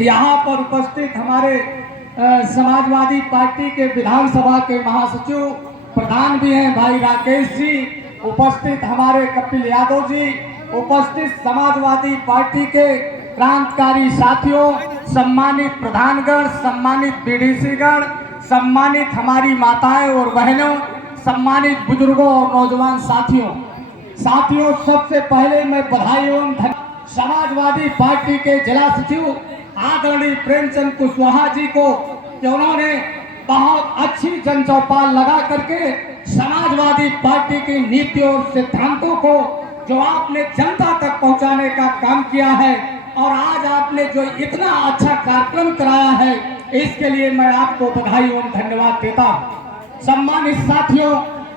यहाँ पर उपस्थित हमारे समाजवादी पार्टी के विधानसभा के महासचिव प्रधान भी हैं भाई राकेश जी, उपस्थित हमारे कपिल यादव जी, उपस्थित समाजवादी पार्टी के क्रांतिकारी साथियों, सम्मानित प्रधानगण, सम्मानित बीडीसी गण, सम्मानित हमारी माताएं और बहनों, सम्मानित बुजुर्गों और नौजवान साथियों, सबसे पहले मैं बधाई एवं समाजवादी पार्टी के जिला सचिव आदरणीय प्रेमचंद कुशवाहा जी को कि उन्होंने बहुत अच्छी जन चौपाल लगा करके समाजवादी पार्टी की नीति और सिद्धांतों को जो आपने जनता तक पहुंचाने का काम किया है और आज आपने जो इतना अच्छा कार्यक्रम कराया है, इसके लिए मैं आपको बधाई एवं धन्यवाद देता हूं। सम्मानित साथियों,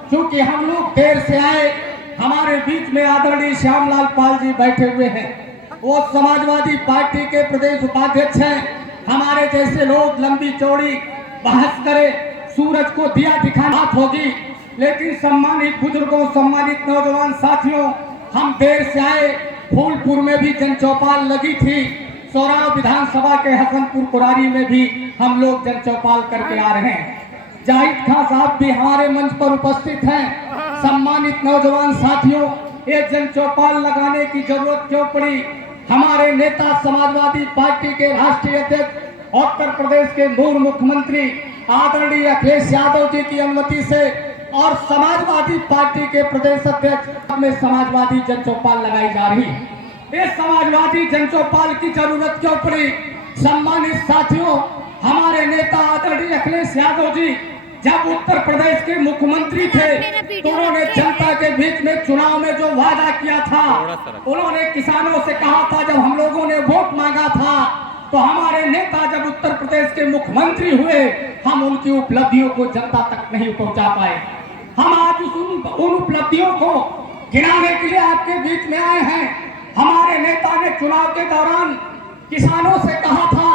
क्योंकि हम लोग देर से आए, हमारे बीच में आदरणीय श्यामलाल पाल जी बैठे हुए हैं, वो समाजवादी पार्टी के प्रदेश उपाध्यक्ष हैं। हमारे जैसे लोग लंबी चौड़ी बहस करे, सूरज को दिया दिखाना होगी, लेकिन सम्मानित बुजुर्गों, सम्मानित नौजवान साथियों, हम देर से आए। फूलपुर में भी जन चौपाल लगी थी, सोराव विधानसभा के हसनपुर कुरारी में भी हम लोग जन चौपाल करके आ रहे हैं। जाहिद खान साहब भी हमारे मंच पर उपस्थित हैं। सम्मानित नौजवान साथियों, ये जन चौपाल लगाने की जरूरत क्यों पड़ी? हमारे नेता समाजवादी पार्टी के राष्ट्रीय अध्यक्ष उत्तर प्रदेश के पूर्व मुख्यमंत्री आदरणीय अखिलेश यादव जी की अनुमति से और समाजवादी पार्टी के प्रदेश अध्यक्ष में समाजवादी जन चौपाल लगाई जा रही है। इस समाजवादी जन चौपाल की जरूरत क्यों पड़ी? सम्मानित साथियों, हमारे नेता आदरणीय अखिलेश यादव जी जब उत्तर प्रदेश के मुख्यमंत्री थे तो उन्होंने जनता के बीच में चुनाव में जो वादा किया था, उन्होंने किसानों से कहा था, जब हम लोगों ने वोट मांगा था तो हमारे नेता जब उत्तर प्रदेश के मुख्यमंत्री हुए, हम उनकी उपलब्धियों को जनता तक नहीं पहुंचा पाए। हम आज उन उपलब्धियों को गिनाने के लिए आपके बीच में आए हैं। हमारे नेता ने चुनाव के दौरान किसानों से कहा था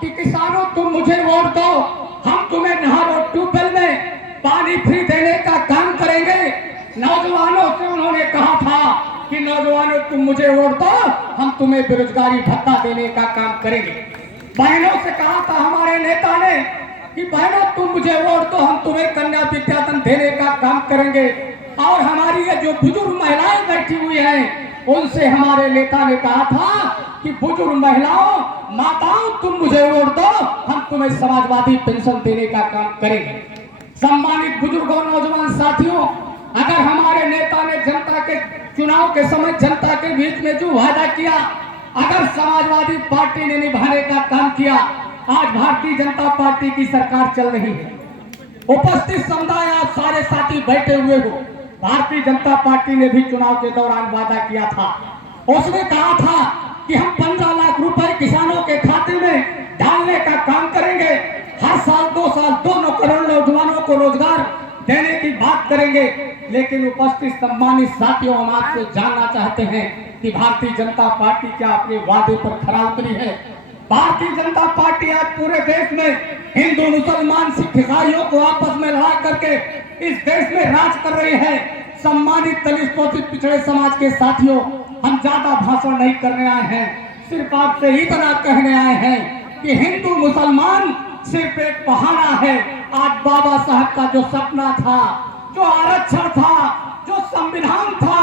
कि किसानों, तुम मुझे वोट दो, हम तुम्हें नहर और ट्यूबवेल में पानी फ्री देने का काम करेंगे। नौजवानों से उन्होंने कहा था कि नौजवानों, तुम मुझे वोट दो, हम तुम्हें बेरोजगारी भत्ता देने का काम करेंगे। बहनों से कहा था हमारे नेता ने कि बहनों, तुम मुझे वोट दो, हम तुम्हें कन्या विद्याधन देने का काम करेंगे। और हमारी ये जो बुजुर्ग महिलाएं बैठी हुई हैं, उनसे हमारे नेता ने कहा था कि बुजुर्ग महिलाओं, माताओं, तुम मुझे वोट दो, हम तुम्हें समाजवादी पेंशन देने का काम करेंगे। सम्मानित बुजुर्गों, नौजवान साथियों, अगर हमारे नेता ने जनता के चुनाव के समय जनता के बीच में जो वादा किया, अगर समाजवादी पार्टी ने निभाने का काम किया, आज भारतीय जनता पार्टी की सरकार चल रही है। उपस्थित समुदाय, आप सारे साथी बैठे हुए हो, भारतीय जनता पार्टी ने भी चुनाव के दौरान वादा किया था। उसने कहा था कि हम 15 लाख रुपए किसानों के खाते में डालने का काम करेंगे, हर साल 2 साल 2 करोड़ नौजवानों को रोजगार देने की बात करेंगे। लेकिन उपस्थित सम्मानित साथियों, हम आपसे जानना चाहते हैं कि भारतीय जनता पार्टी क्या अपने वादे पर खरा उतरी है? भारतीय जनता पार्टी आज पूरे देश में हिंदू, मुसलमान, सिख, ईसाइयों को आपस में लड़ा करके इस देश में राज कर रही है। सम्मानित दलित, शोषित, पिछड़े समाज के साथियों, हम ज्यादा भाषण नहीं करने आए हैं, सिर्फ आपसे इतना कहने आए हैं कि हिंदू मुसलमान सिर्फ एक बहाना है। आज बाबा साहब का जो सपना था, जो आरक्षण था, जो संविधान था,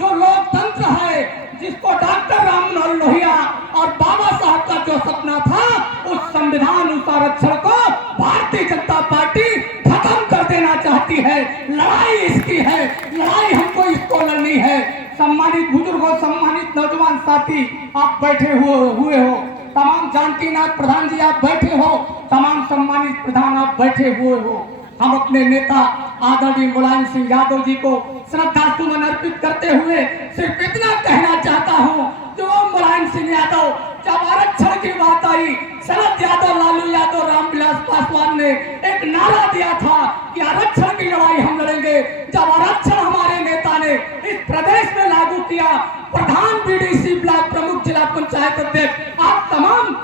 जो लोकतंत्र है, जिसको डॉक्टर राम मनोहर लोहिया और बाबा साहब का जो सपना था, उस संविधान, उस आरक्षण को भारतीय जनता पार्टी खत्म कर देना चाहती है। लड़ाई इसकी है, लड़ाई हमको इसको लड़नी है। सम्मानित बुजुर्गों, सम्मानित नौजवान साथी, आप बैठे हुए हो, तमाम जानकीनाथ प्रधान जी आप बैठे हो, तमाम सम्मानित प्रधान आप बैठे हुए हो। हम अपने नेता आदरणीय मुलायम सिंह यादव जी को श्रद्धा सुमन अर्पित करते हुए सिर्फ इतना कहना चाहता हूं, जो मुलायम सिंह यादव, जब आरक्षण की बात आई, शरद यादव, लालू यादव, रामविलास पासवान ने एक नारा दिया था कि आरक्षण की लड़ाई हम लड़ेंगे। जब आरक्षण हमारे नेता ने इस प्रदेश में लागू किया, प्रधान, बीडीसी, ब्लॉक प्रमुख, जिला पंचायत अध्यक्ष, आप तमाम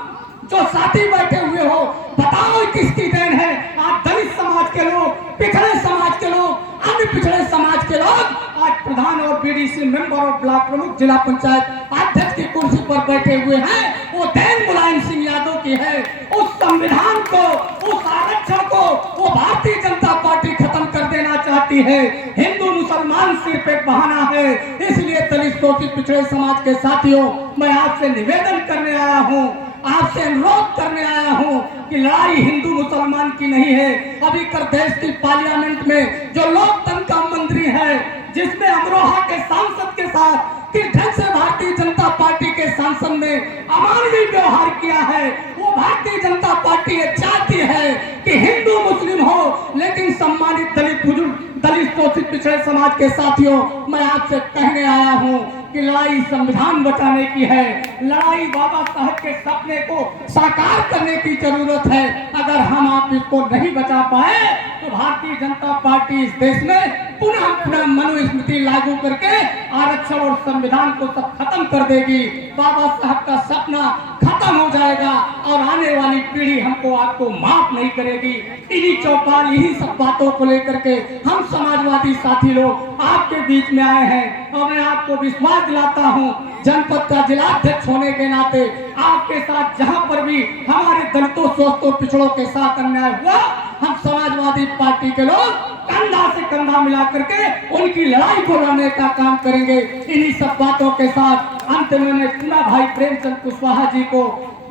जो साथी बैठे हुए हो, बताओ किसकी देन है? आज दलित समाज के लोग, पिछड़े समाज के लोग, अन्य पिछड़े समाज के लोग आज प्रधान और बीडीसी मेंबर और ब्लॉक प्रमुख, जिला पंचायत अध्यक्ष की कुर्सी पर बैठे हुए हैं। वो देन मुलायम सिंह यादव की चाहती है, उस संविधान को, उस आरक्षण को वो भारतीय जनता पार्टी खत्म कर देना चाहती है। हिंदू मुसलमान सिर्फ एक बहाना है। इसलिए दलित शोषित पिछड़े समाज के साथियों, मैं आपसे निवेदन करने आया हूँ, आपसे अनुरोध करने आया हूं कि लड़ाई हिंदू मुसलमान की नहीं है। अभी कर देश की पार्लियामेंट में जो लोकतंत्र का मंत्री है, जिसमें अमरोहा के सांसद के साथ किस ढंग से भारतीय जनता पार्टी के सांसद ने अमानवीय व्यवहार किया है, वो भारतीय जनता पार्टी ये चाहती है कि हिंदू मुस्लिम हो, लेकिन सम्मानित दलित बुजुर्ग, दलित शोषित पिछड़े समाज के साथियों, मैं आपसे कहने आया हूं कि लड़ाई संविधान बचाने की है, लड़ाई बाबा साहब के सपने को साकार करने की जरूरत है। अगर हम आप इसको नहीं बचा पाए तो भारतीय जनता पार्टी इस देश में पुनः मनुस्मृति लागू करके आरक्षण और संविधान को सब खत्म कर देगी। बाबा साहब का सपना खत्म हो जाएगा और आने वाली पीढ़ी हमको आपको माफ नहीं करेगी। इन्हीं चौपाल, इन्हीं सब बातों को लेकर के हम समाजवादी साथी लोग आपके बीच में आए हैं और मैं आपको विश्वास दिलाता हूं, जनपद का जिलाध्यक्ष होने के नाते आपके साथ जहां पर भी हमारे दलितों, शोषितों, पिछड़ों के साथ अन्याय हुआ, हम समाजवादी पार्टी के लोग कंधा से कंधा मिला करके उनकी लड़ाई को लड़ने का काम करेंगे। इन्हीं सब बातों के साथ अंत में मैं पुनः भाई प्रेमचंद कुशवाहा जी को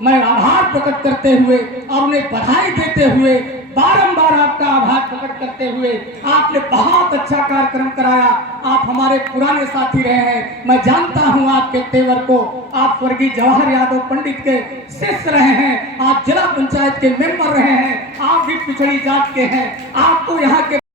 मैं आभार प्रकट करते हुए और उन्हें बधाई देते हुए, बारंबार आपका आभार प्रकट करते हुए, आपने बहुत अच्छा कार्यक्रम कराया। आप हमारे पुराने साथी रहे हैं, मैं जानता हूं आपके तेवर को। आप स्वर्गीय जवाहर यादव पंडित के शिष्य रहे हैं, आप जिला पंचायत के मेंबर रहे हैं, आप भी पिछड़ी जात के हैं, आपको यहाँ के